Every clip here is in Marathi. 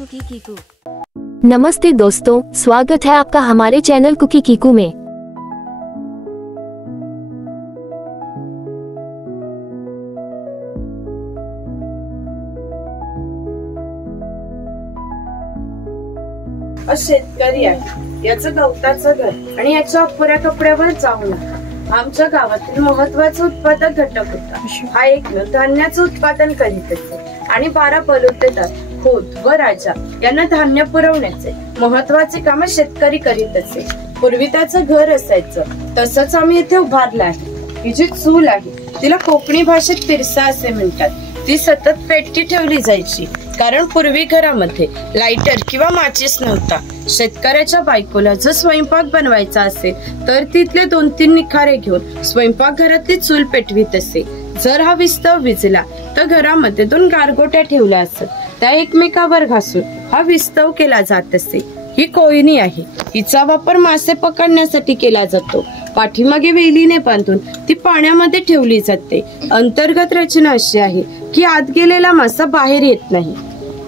कुकी कीकू। नमस्ते दोस्तों, स्वागत है आपका हमारे चैनल कुकी कीकू में। शेतकरी आहे, याचं गवताचं घर आणि याच्या अपुऱ्या कपड्यावर चावला आमच्या गावातील महत्वाचा उत्पादक घटक होता। हा एक धान्याचं उत्पादन करीत असे आणि 12 बलुतेदार, खोत व राजा यांना धान्य पुरवण्याचे महत्वाचे काम शेतकरी करीत असे। पूर्वी त्याचं घर असायचं, तसंच आम्ही इथे उभारलं आहे। ही जी चूल आहे तिला कोकणी भाषेत पिरसा असे म्हणतात। ती सतत पेटती ठेवली जायची, कारण पूर्वी घरामध्ये लाइटर किंवा माचीस नव्हता। शेतकऱ्याच्या बायकोला जर स्वयंपाक बनवायचा असेल तर तिथले 2-3 निखारे घेऊन स्वयंपाकघरातली चूल पेटवीत असे। जर हा विस्तव विझला तर घरामध्ये 2 गारगोट्या ठेवल्या असत, त्या एकमेकावर घासून हा विस्तव केला जात असे। ही कोयनी आहे, हिचा वापर मासे पकडण्यासाठी केला जातो। पाठीमागे वेलीने बांधून ती पाण्यामध्ये ठेवली जाते। अंतर्गत रचना अशी आहे की आत गेलेला मासा बाहेर येत नाही।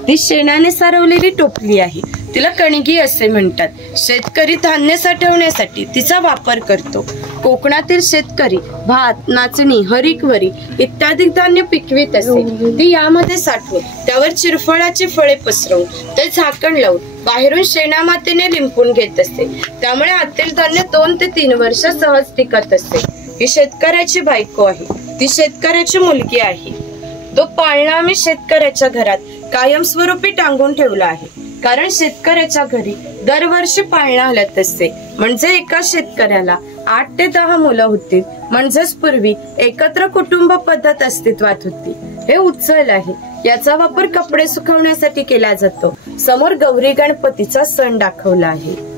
ती शेणाने सारवलेली टोपली आहे, तिला कणगी असे म्हणतात। शेतकरी धान्य साठवण्यासाठी तिचा वापर करतो। कोकणातील शेतकरी भात, नाचणी, हरिकवरी इत्यादी धान्य पिकवित असे। ती यामध्ये साठवून त्यावर चिरफळाची फळे पसरवून ते झाकण लावून बाहेरून शेणामातीने लिंपून घेत असते। त्यामुळे आतील धान्य 2 ते 3 वर्ष सहज टिकत असते। ही शेतकऱ्याची बायको आहे, ती शेतकऱ्याची मुलगी आहे। तो पाळणा आम्ही शेतकऱ्याच्या घरात कायमस्वरूपी टांगून ठेवला आहे, कारण शेतकऱ्याच्या घरी दरवर्षी पाळणा हलत असते। म्हणजे एका शेतकऱ्याला 8 ते 10 मुलं होती। म्हणजेच पूर्वी एकत्र कुटुंब पद्धत अस्तित्वात होती। हे उचल आहे, याचा वापर कपडे सुकवण्यासाठी केला जातो। समोर गौरी गणपतीचा सण दाखवला आहे।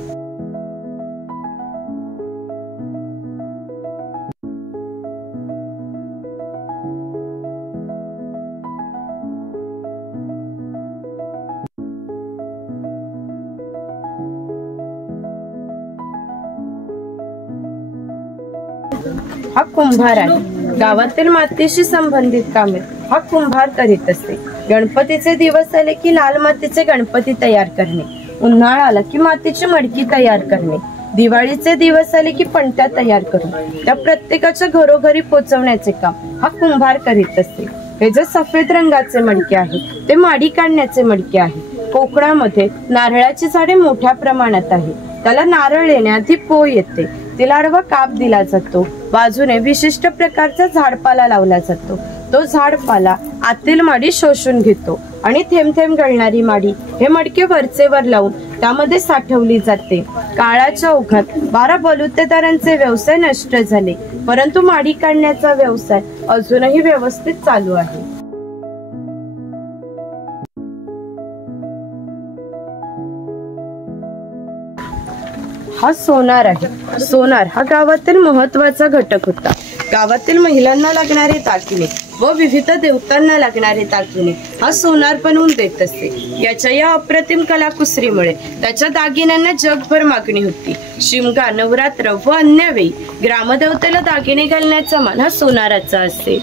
हा कुंभार आहे, गावातील मातीशी संबंधित कामे हा कुंभार करीत असते। गणपतीचे दिवस आले की लाल मातीचे गणपती तयार करणे, उन्हाळा आला की मातीची मडकी तयार करणे, दिवाळीचे दिवस आले की पणत्या तयार करून त्या प्रत्येकाच्या घरोघरी पोहोचवण्याचे काम हा कुंभार करीत असते। हे जे सफेद रंगाचे मडके आहे ते माडी काढण्याचे मडके आहे। कोकणामध्ये नारळाची झाडे मोठ्या प्रमाणात आहे। त्याला नारळ येण्याआधी पोळ येते, तिला आडवा काप दिला जातो। बाजूने विशिष्ट प्रकारचा झाडपाला लावला जातो। तो झाडपाला आतील माडी शोषून घेतो आणि थेंब थेंब गळणारी माडी हे मडके वरचे वर लावून त्यामध्ये साठवली जाते। काळाच्या ओघात 12 बलुतेदारांचे व्यवसाय नष्ट झाले, परंतु माडी काढण्याचा व्यवसाय अजूनही व्यवस्थित चालू आहे। हा सोनार आहे। सोनार हा गावातील महत्वाचा घटक होता। गावातील महिलांना लागणारे दागिने व विविध देवतांना लागणारे दागिने हा सोनार बनवून देत असे। याच्या या अप्रतिम कलाकुसरीमुळे त्याच्या दागिन्यांना जगभर मागणी होती। शिमगा, नवरात्र व अन्य वेळी ग्रामदेवतेला दागिने घालण्याचा मान हा सोनाराचा असे।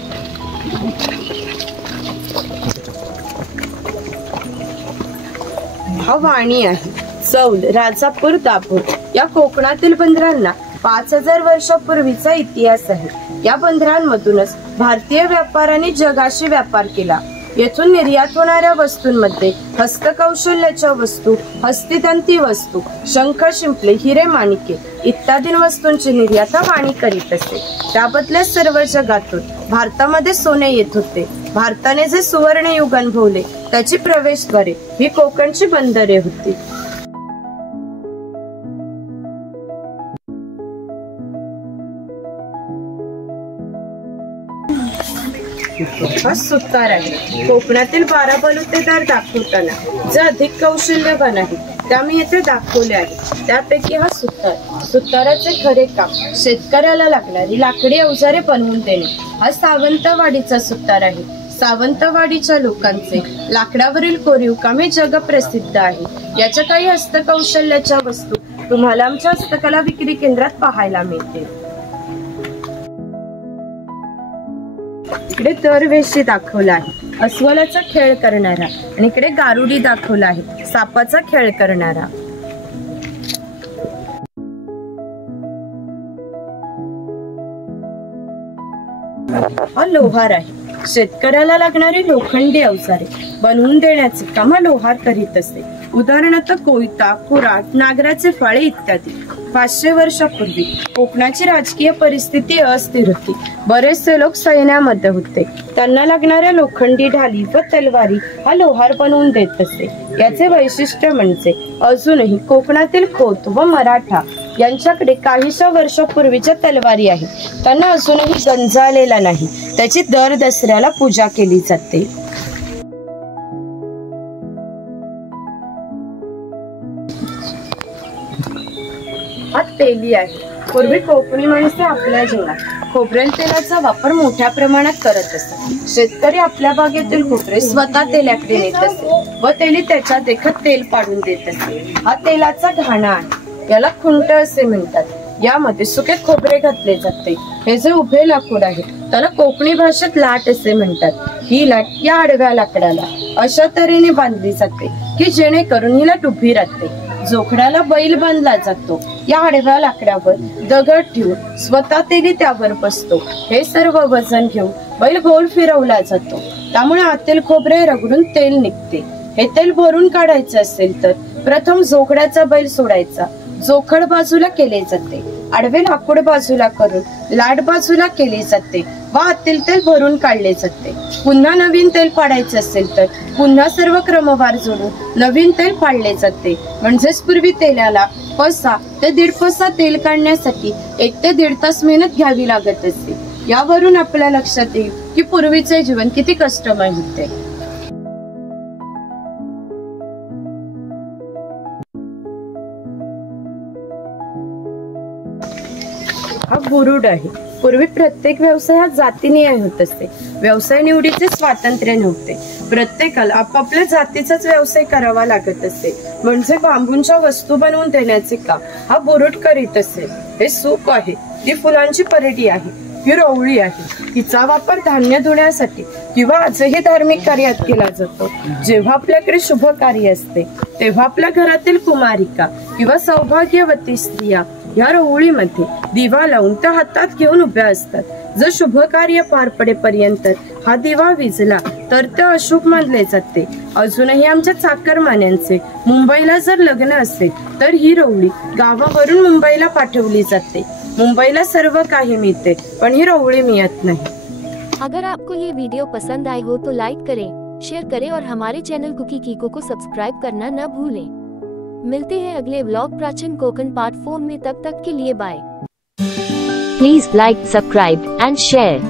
हा वाणी आहे। चौल, राजापूर, दाभोळ या कोकणातील बंदरांना 5000 वर्षापूर्वीचा इतिहास आहे। या बंदरांमधूनच भारतीय व्यापाऱ्यांनी जगाशी व्यापार केला। येथून निर्यात होणाऱ्या वस्तूंमध्ये हस्तकौशल्याच्या वस्तू, हस्तितंती वस्तू, शंख, शिंपले, हिरे, माणिके इत्यादी वस्तूंची निर्यात वाणी करीत असे। त्याबदल्यात सर्व जगातून भारतामध्ये सोने येत होते। भारताने जे सुवर्ण युग अनुभवले त्याची प्रवेशद्वारे ही कोकणची बंदरे होती। हा सुतार आहे। कोकणातील 12 बलुतेदार दाखवताना जे अधिक कौशल्यवान आहे त्या मी येथे दाखवले आहे। त्यापैकी हा सुतार, सुताराचे खरे काम शेतकऱ्याला लागणारी लाकडी अवजारे बनवून देणे हा सावंतवाडीचा सुतार आहे। सावंतवाडीच्या लोकांचे लाकडावरील कोरीव काम हे जगप्रसिद्ध आहे। याच्या काही हस्तकौशल्याच्या वस्तू तुम्हाला आमच्या हस्तकला विक्री केंद्रात पाहायला मिळतील। इकडे दरवेशी दाखवला आहे। अस्वलाचा खेळ करणारा, आणि इकडे गारुडी दाखवला आहे सापाचा खेळ करणारा. हा लोहार आहे. शेतकऱ्याला लागणारी लोखंडी अवजारे बनवून देण्याचे काम हा लोहार करीत असते. उदाहरणार्थ कोयता, कुऱ्हाड, नागराचे फळे इत्यादी. 500 वर्षापूर्वी कोकणाची राजकीय परिस्थिती अस्थिर होती. बरेचसे लोक सैन्यामध्ये होते. त्यांना लागणाऱ्या लोखंडी ढाली व तलवारी हा लोहार बनवून देत असते. याचे वैशिष्ट्य म्हणजे अजूनही कोकणातील खोत व मराठा यांच्याकडे काहीशा वर्षापूर्वीच्या तलवारी आहेत. त्यांना अजूनही गंज आलेला नाही. त्याची दर दसऱ्याला पूजा केली जाते. हा तेली आहे. पूर्वी कोकणी माणसे आपल्या जेवणात खोबरेल तेलाचा वापर मोठ्या प्रमाणात करत असत. शेतकरी आपल्या बागेतील खोबरे स्वतः तेलाकडे नेत असे व तेली त्याच्या देखत तेल पाडून देत असे. हा तेलाचा घाणा आहे. याला खुंट असे म्हणतात. यामध्ये सुके खोबरे घातले जाते. हे जे उभे लाकूड आहे त्याला कोकणी भाषेत लाट असे म्हणतात. ही लाट या आडव्या लाकडाला अशा तऱ्हेने बांधली जाते की जेणेकरून ही लाट उभी राहते. जोखडाला बैल बांधला जातो. या आडव्या लाकडावर दगड ठेवून स्वतः तेली त्यावर बसतो. हे सर्व वजन घेऊन बैल गोल फिरवला जातो. त्यामुळे आतील खोबरे रगडून तेल निघते. हे तेल भरून काढायचे असेल तर प्रथम जोखडाचा बैल सोडायचा. जोखड बाजूला केले जाते. आडवे लाकूड बाजूला करून लाट बाजूला केली जाते व आतील तेल भरून काढले जाते. पुन्हा नवीन तेल पाडायचे असेल तर पुन्हा सर्व क्रमवार जोडून नवीन तेल पाडले जाते. म्हणजेच पूर्वी तेलाला पसा ते 1.5 पसा तेल काढण्यासाठी 1 ते 1.5 तास मेहनत घ्यावी लागत असते. यावरून आपल्या लक्षात येईल की पूर्वीचे जीवन किती कष्टमय होते. हा बुरुड आहे. पूर्वी प्रत्येक व्यवसाय हा जातीनिहाय होत असते. व्यवसाय निवडीचे स्वातंत्र्य नव्हते. प्रत्येकाला आपापल्या जातीचाच व्यवसाय करावा लागत असे. म्हणजे बांबूंच्या वस्तू बनवून देण्याचे काम हा बुरुड करीत असे. हे सूप आहे. ही फुलांची परडी आहे. ही रवळी आहे. हिचा वापर धान्य धुण्यासाठी किंवा आजही धार्मिक कार्यात केला जातो. जेव्हा आपल्याकडे शुभ कार्य असते तेव्हा आपल्या घरातील कुमारिका किंवा सौभाग्यवती स्त्रिया या रवळीमध्ये दिवा लावून त्या हातात घेऊन उभ्या असतात. जर शुभ कार्य पार पडेपर्यंत हा दिवा विझला तर ते अशुभ मानले जाते. अजूनही आमच्या चाकरमान्यांचे मुंबईला जर लग्न असेल तर ही रवळी गावावरून मुंबईला पाठवली जाते. मुंबईला सर्व काही मिळते पण ही रवळी मिळत नाही. अगर आपको ये वीडियो पसंद आई हो तो लाइक करें, शेयर करें और हमारे चैनल कुकी कीको को सब्सक्राइब करना न भूलें। मिलते हैं अगले व्लॉग प्राचीन कोकण पार्ट 4 में। तब तक के लिए bye. Please like, subscribe and share.